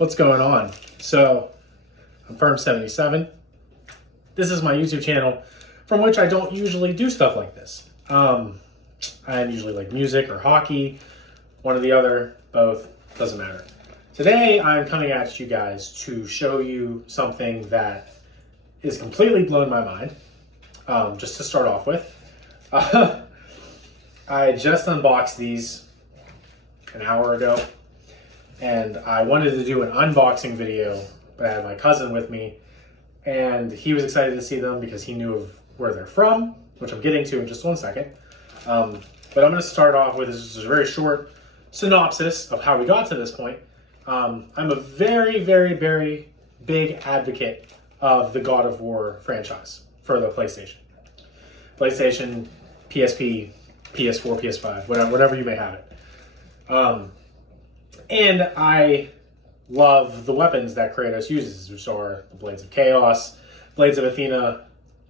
What's going on? So, I'm Firm77. This is my YouTube channel from which I don't usually do stuff like this. I'm usually like music or hockey, one or the other, both, doesn't matter. Today, I'm coming at you guys to show you something that is completely blown my mind, just to start off with. I just unboxed these an hour ago, and I wanted to do an unboxing video, but I had my cousin with me, and he was excited to see them because he knew of where they're from, which I'm getting to in just one second. But I'm going to start off with just a very short synopsis of how we got to this point. I'm a very, very, very big advocate of the God of War franchise for the PlayStation. PlayStation, PSP, PS4, PS5, whatever you may have it. And I love the weapons that Kratos uses, which are the Blades of Chaos, Blades of Athena,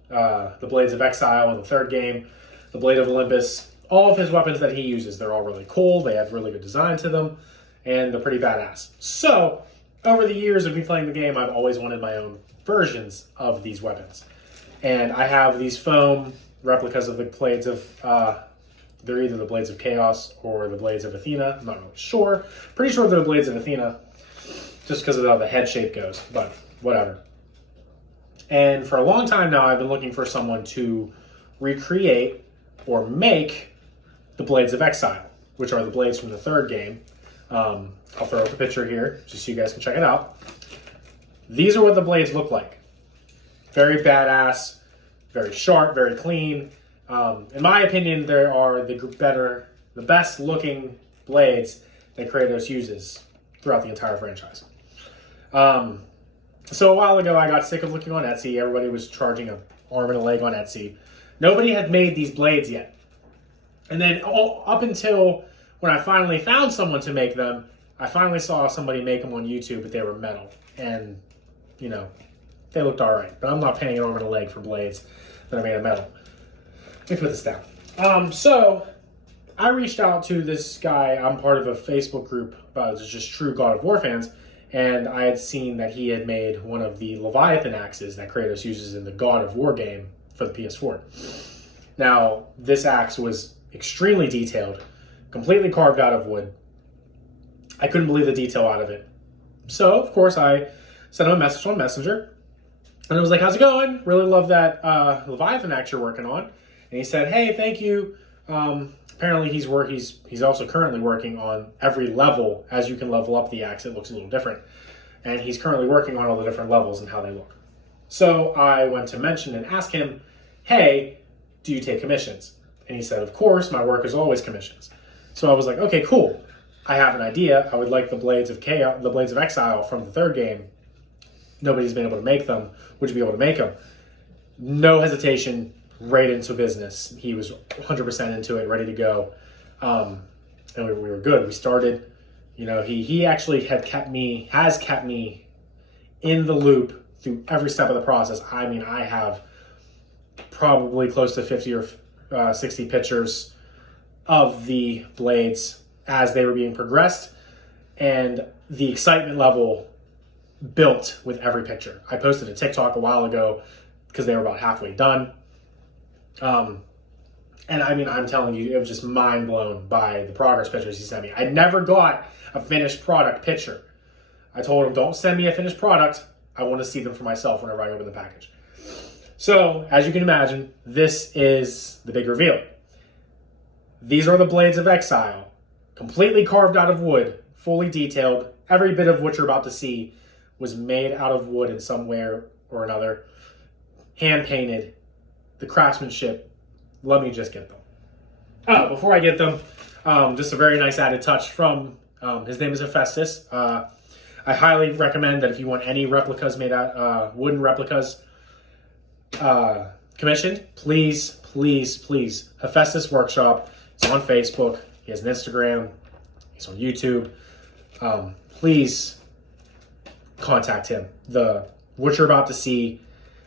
the Blades of Exile in the third game, the Blade of Olympus. All of his weapons that he uses, they're all really cool, they have really good design to them, and they're pretty badass. So, over the years of me playing the game, I've always wanted my own versions of these weapons. And I have these foam replicas of the Blades of, they're either the Blades of Chaos or the Blades of Athena. I'm not really sure. Pretty sure they're the Blades of Athena, just because of how the head shape goes, but whatever. And for a long time now, I've been looking for someone to recreate or make the Blades of Exile, which are the blades from the third game. I'll throw up the picture here, just so you guys can check it out. These are what the blades look like. Very badass, very sharp, very clean. In my opinion, they are the best looking blades that Kratos uses throughout the entire franchise. So a while ago, I got sick of looking on Etsy. Everybody was charging an arm and a leg on Etsy. Nobody had made these blades yet. And then up until when I finally found someone to make them, I finally saw somebody make them on YouTube, but they were metal. And, you know, they looked all right. But I'm not paying an arm and a leg for blades that are made of metal. Let me put this down. So I reached out to this guy. I'm part of a Facebook group about just true God of War fans. And I had seen that he had made one of the Leviathan axes that Kratos uses in the God of War game for the PS4. Now, this axe was extremely detailed, completely carved out of wood. I couldn't believe the detail out of it. So, of course, I sent him a message on Messenger. And I was like, how's it going? Really love that Leviathan axe you're working on. And he said, hey, thank you. Apparently he's also currently working on every level. As you can level up the axe, it looks a little different. And he's currently working on all the different levels and how they look. So I went to mention and ask him, hey, do you take commissions? And he said, of course, my work is always commissions. So I was like, okay, cool. I have an idea. I would like the Blades of Chaos, the Blades of Exile from the third game. Nobody's been able to make them. Would you be able to make them? No hesitation, right into business. He was 100% into it, ready to go. And we were good. We started, you know, he actually has kept me in the loop through every step of the process. I mean, I have probably close to 50 or 60 pictures of the blades as they were being progressed, and the excitement level built with every picture. I posted a TikTok a while ago because they were about halfway done. And I mean, I'm telling you, it was just mind blown by the progress pictures he sent me. I never got a finished product picture. I told him, don't send me a finished product. I want to see them for myself whenever I open the package. So, as you can imagine, this is the big reveal. These are the Blades of Exile, completely carved out of wood, fully detailed. Every bit of what you're about to see was made out of wood in some way or another, hand painted. The craftsmanship, let me just get them. Oh, before I get them, just a very nice added touch from, his name is Hephaestus. I highly recommend that if you want any replicas made out, wooden replicas, commissioned, please, Hephaestus Workshop. He's on Facebook. He has an Instagram. He's on YouTube. Please contact him. What you're about to see,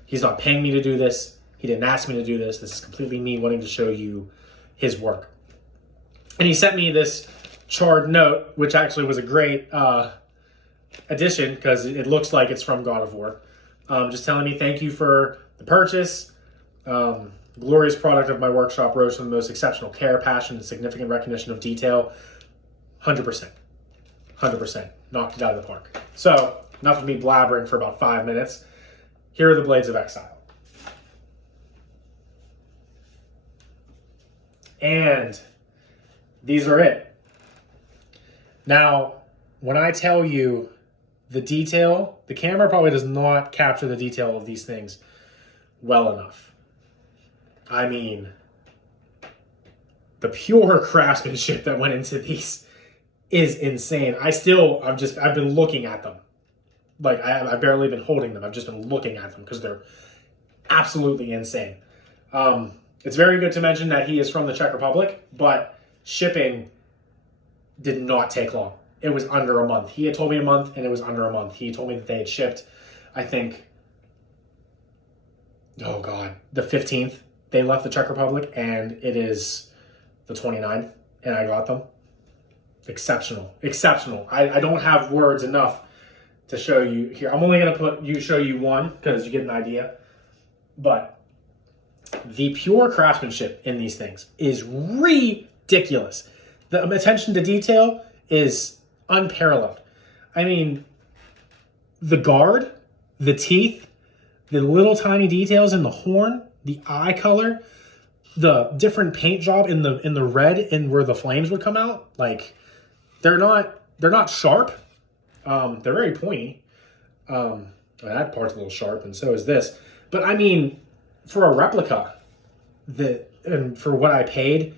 he's not paying me to do this. He didn't ask me to do this. This is completely me wanting to show you his work. And he sent me this charred note, which actually was a great edition because it looks like it's from God of War. Just telling me thank you for the purchase. Glorious product of my workshop, rose from the most exceptional care, passion, and significant recognition of detail. 100%. 100%. Knocked it out of the park. So, enough of me blabbering for about 5 minutes. Here are the Blades of Exile. And these are it. Now, when I tell you the detail, the camera probably does not capture the detail of these things well enough. I mean, the pure craftsmanship that went into these is insane. I've been looking at them. Like, I've barely been holding them. I've just been looking at them because they're absolutely insane. It's very good to mention that he is from the Czech Republic, but shipping did not take long. It was under a month. He had told me a month, and it was under a month. He told me that they had shipped, I think, oh God, the 15th. They left the Czech Republic, and it is the 29th, and I got them. Exceptional. Exceptional. I don't have words enough to show you here. I'm only going to show you one because you get an idea. But the pure craftsmanship in these things is ridiculous. The attention to detail is unparalleled. I mean, the guard, the teeth, the little tiny details in the horn, the eye color, the different paint job in the red and where the flames would come out, like they're not sharp. They're very pointy. That part's a little sharp, and so is this. But I mean, for a replica, and for what I paid,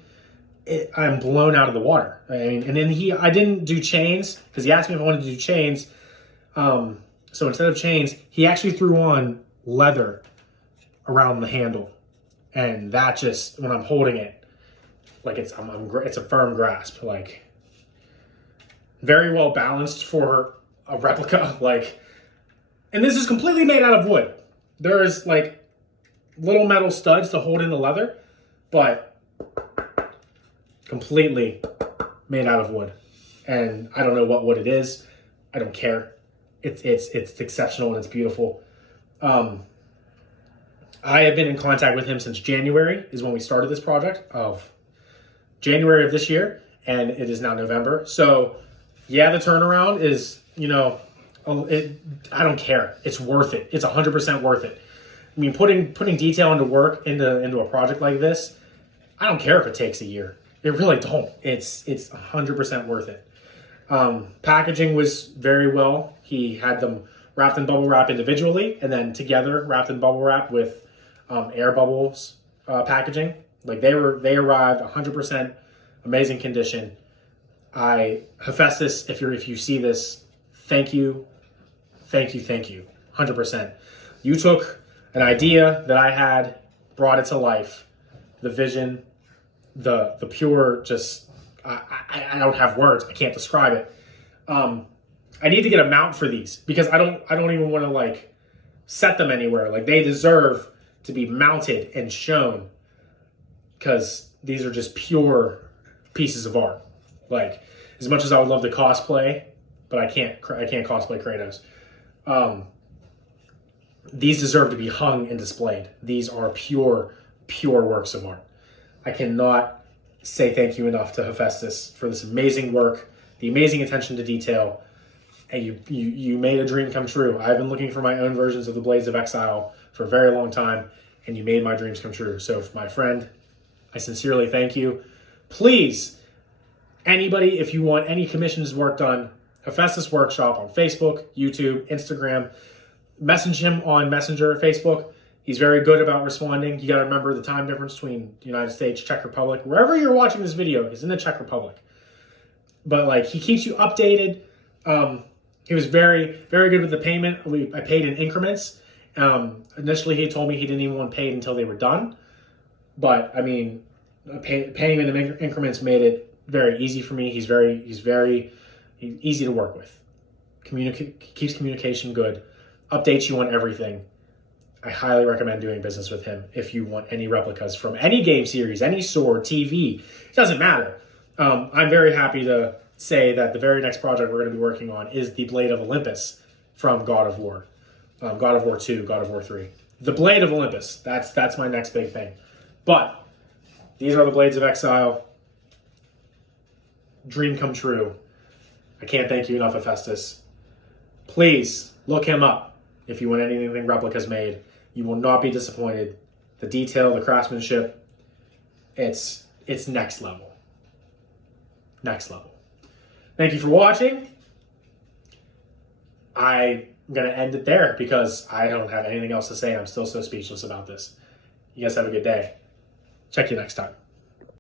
I'm blown out of the water. I mean, and then I didn't do chains because he asked me if I wanted to do chains. So instead of chains, he actually threw on leather around the handle, and that just, when I'm holding it, like it's a firm grasp, like very well balanced for a replica. Like, and this is completely made out of wood. There's like little metal studs to hold in the leather, but completely made out of wood. And I don't know what wood it is. I don't care. It's exceptional and it's beautiful. I have been in contact with him since January is when we started this project, of January of this year, and it is now November. So yeah, the turnaround is, I don't care. It's worth it. It's 100% worth it. I mean, putting detail into work into a project like this, I don't care if it takes a year. It really don't. It's 100% worth it. Packaging was very well. He had them wrapped in bubble wrap individually, and then together wrapped in bubble wrap with air bubbles packaging. Like they arrived 100% amazing condition. Hephaestus, if you see this, thank you, 100%. You took an idea that I had, brought it to life. The vision, the pure, just I don't have words. I can't describe it. I need to get a mount for these because I don't even want to like set them anywhere. Like they deserve to be mounted and shown because these are just pure pieces of art. Like, as much as I would love to cosplay, but I can't cosplay Kratos. These deserve to be hung and displayed. These are pure works of art. I cannot say thank you enough to Hephaestus for this amazing work, the amazing attention to detail, and you made a dream come true. I've been looking for my own versions of the Blades of Exile for a very long time, and you made my dreams come true. So, my friend, I sincerely thank you. Please, anybody, if you want any commissions work done, Hephaestus Workshop on Facebook, YouTube, Instagram, message him on Messenger, Facebook. He's very good about responding. You got to remember the time difference between the United States, Czech Republic. Wherever you're watching this video, he's in the Czech Republic. But like, he keeps you updated. He was very, very good with the payment. I paid in increments. Initially, he told me he didn't even want paid until they were done. But I mean, paying in increments made it very easy for me. He's very easy to work with. Keeps communication good. Updates you on everything. I highly recommend doing business with him if you want any replicas from any game series, any sword, TV. It doesn't matter. I'm very happy to say that the very next project we're going to be working on is the Blade of Olympus from God of War. God of War 2, God of War 3. The Blade of Olympus. That's my next big thing. But these are the Blades of Exile. Dream come true. I can't thank you enough, Hephaestus. Please look him up if you want anything Replica's made. You will not be disappointed. The detail, the craftsmanship, it's next level. Next level. Thank you for watching. I'm going to end it there because I don't have anything else to say. I'm still so speechless about this. You guys have a good day. Check you next time.